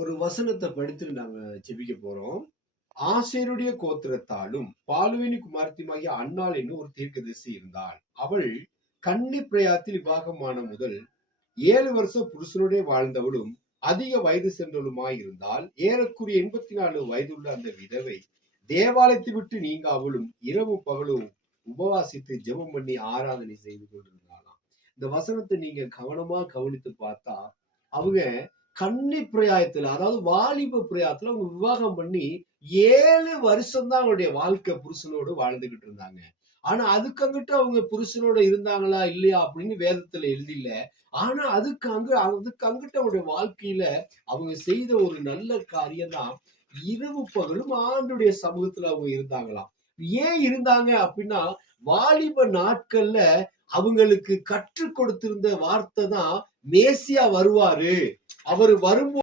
ஒரு வசனத்தை படித்துட்டு நாங்க ஜெபிக்க போறோம். ஆசேருடைய கோத்திரத்தாலும் பாலுவின் குமாரத்தியுமாகிய அன்னாள் என்னும் ஒரு தீர்க்கதரிசி இருந்தாள். அவள் கன்னி பிரயாத்தில் விவாகமான முதல் 7 வருஷம் புருஷனுடைய வாழ்ந்தவளும் அதிக வயது சென்றவளுமாய் இருந்தால், ஏறக்குறைய 84 வயதுள்ள அந்த விதவை தேவாலயத்தை விட்டு நீங்காமலும் இரவும் பகலும் உபவாசித்து ஜெபம் பண்ணி ஆராதனை செய்து கொண்டிருந்தாளாம். இந்த வசனத்தை நீங்க கவனமா கவனித்து பார்த்தா, அவங்க கன்னி பிரயாயத்துல, அதாவது வாலிப பிரயாயத்துல அவங்க விவாகம் பண்ணி 7 வருஷம் தான் அவங்களுடைய வாழ்க்கை புருஷனோடு வாழ்ந்துகிட்டு இருந்தாங்க. ஆனா அதுக்கு அவங்க புருஷனோட இருந்தாங்களா இல்லையா அப்படின்னு வேதத்துல எழுதில. ஆனா அதுக்கு அங்கிட்ட அவங்களுடைய வாழ்க்கையில அவங்க செய்த ஒரு நல்ல காரியம் தான், இரவு பகலும் ஆண்டுடைய சமூகத்துல அவங்க இருந்தாங்களாம். ஏன் இருந்தாங்க அப்படின்னா, வாலிப நாட்கள்ல அவங்களுக்கு கற்றுக் கொடுத்திருந்த வார்த்தை தான், மேசியா வருவாரு, அவரு வரும்போது